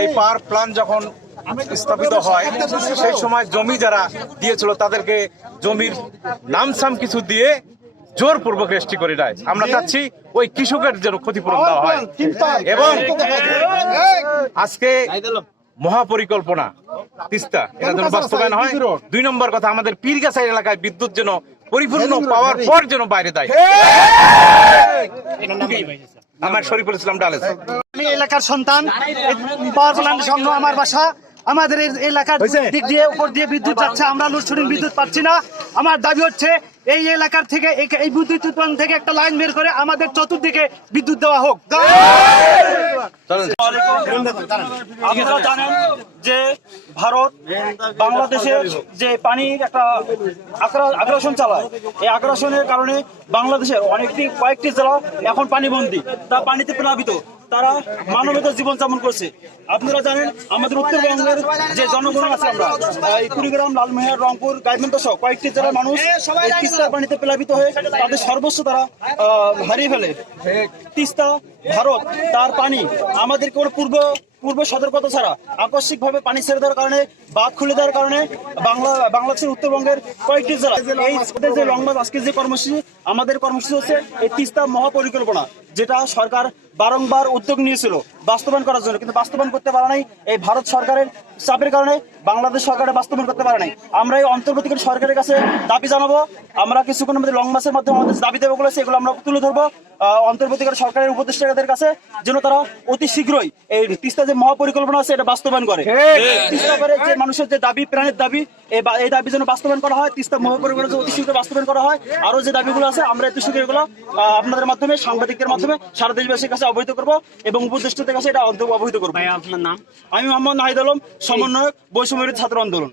এই পাওয়ার প্ল্যান যখন স্থাপিত হয় সেই সময় জমি যারা দিয়েছিল তাদেরকে জমির নামসাম কিছু দিয়ে জোরপূর্বক রেজিস্ট্রি করে দেয়। আমরা চাচ্ছি ওই কৃষকের যেন ক্ষতিপূরণ দেওয়া হয়। এবং আজকে মহাপরিকল্পনা তিস্তা এটা যেন বাস্তবায়ন হয়। দুই নম্বর কথা আমাদের পীরগাছাই এলাকায় বিদ্যুৎ যেন পরিপূর্ণ পাওয়ার পর যেন বাইরে দেয় আমার শরীফুল ইসলাম ডালেস আমি এলাকার সন্তান পাওয়ার প্ল্যান্ট সংঘ আমার বাসা আমাদের এই এলাকার দিক দিয়ে উপর দিয়ে বিদ্যুৎ যাচ্ছে আমরা লোডশেডিং বিদ্যুৎ পাচ্ছি না। আমার দাবি হচ্ছে এই এলাকার থেকে এই- এই বিদ্যুৎ উৎপাদন থেকে একটা লাইন বের করে আমাদের চতুর্দিকে বিদ্যুৎ দেওয়া হোক। আপনারা জানেন যে ভারত বাংলাদেশের যে পানির একটা আগ্রা- আগ্রাসন চালায়। এই আগ্রাসনের কারণে বাংলাদেশের অনেকটি কয়েকটি জেলা এখন পানিবন্দী। তা পানিতে প্লাবিত। তারা মানবতার জীবন যাপন করছে। আপনারা জানেন, আমাদের উত্তরবঙ্গের যে জনগণ আছে আমরা, এই কুড়িগ্রাম লালমোহর রংপুর গাইবন্ধ সহ কয়েকটি জেলার মানুষ এই তিস্তার পানিতে প্লাবিত হয়ে তাদের সর্বস্ব তারা হারিয়ে ফেলে। তিস্তা, ভারত, তার পানি আমাদের কোনো পূর্ব পূর্ব সতর্কতা ছাড়া আকস্মিক ভাবে পানি ছেড়ে দেওয়ার কারণে, বাঁধ খুলে দেওয়ার কারণে বাংলা, বাংলাদেশের উত্তরবঙ্গের কয়েকটি জেলা, এই যে লং মার্চ আজকে যে কর্মসূচি, আমাদের কর্মসূচি হচ্ছে এই তিস্তা মহাপরিকল্পনা, যেটা সরকার বারংবার উদ্যোগ নিয়েছিল বাস্তবায়ন করার জন্য। কিন্তু বাস্তবায়ন করতে পারে নাই এই ভারত সরকারের চাপের কারণে, বাংলাদেশ সরকারের বাস্তবায়ন করতে পারে নাই। আমরা এই অন্তর্বর্তীকালীন সরকারের কাছে দাবি জানাব, আমরা কিছুক্ষণের মধ্যে লং মাসের মাধ্যমে আমাদের দাবি দেবো আছে এগুলো আমরা তুলে ধরবো অন্তর্বর্তীকালীন সরকারের উপদেষ্টাদের কাছে, যেন তারা অতি শীঘ্রই এই তিস্তা যে মহাপরিকল্পনা আছে এটা বাস্তবায়ন করে। তিস্তা যে মানুষের যে দাবি প্রাণের দাবি এই দাবি যেন বাস্তবায়ন করা হয় তিস্তা মহাপরিকল্পনা যে অতি শীঘ্র বাস্তবায়ন করা হয় আরও যে দাবিগুলো আছে আমরা অতি শীঘ্র এগুলো আহ, আপনাদের মাধ্যমে সাংবাদিকদের মাধ্যমে সারা দেশবাসীর কাছে অবহিত করব এবং উপদেষ্টাদের কাছে এটা অবহিত করব। আপনার নাম? আমি মোহাম্মদ নাহিদ আলম সমন্বয়ক বৈষম্য ছাত্র আন্দোলন।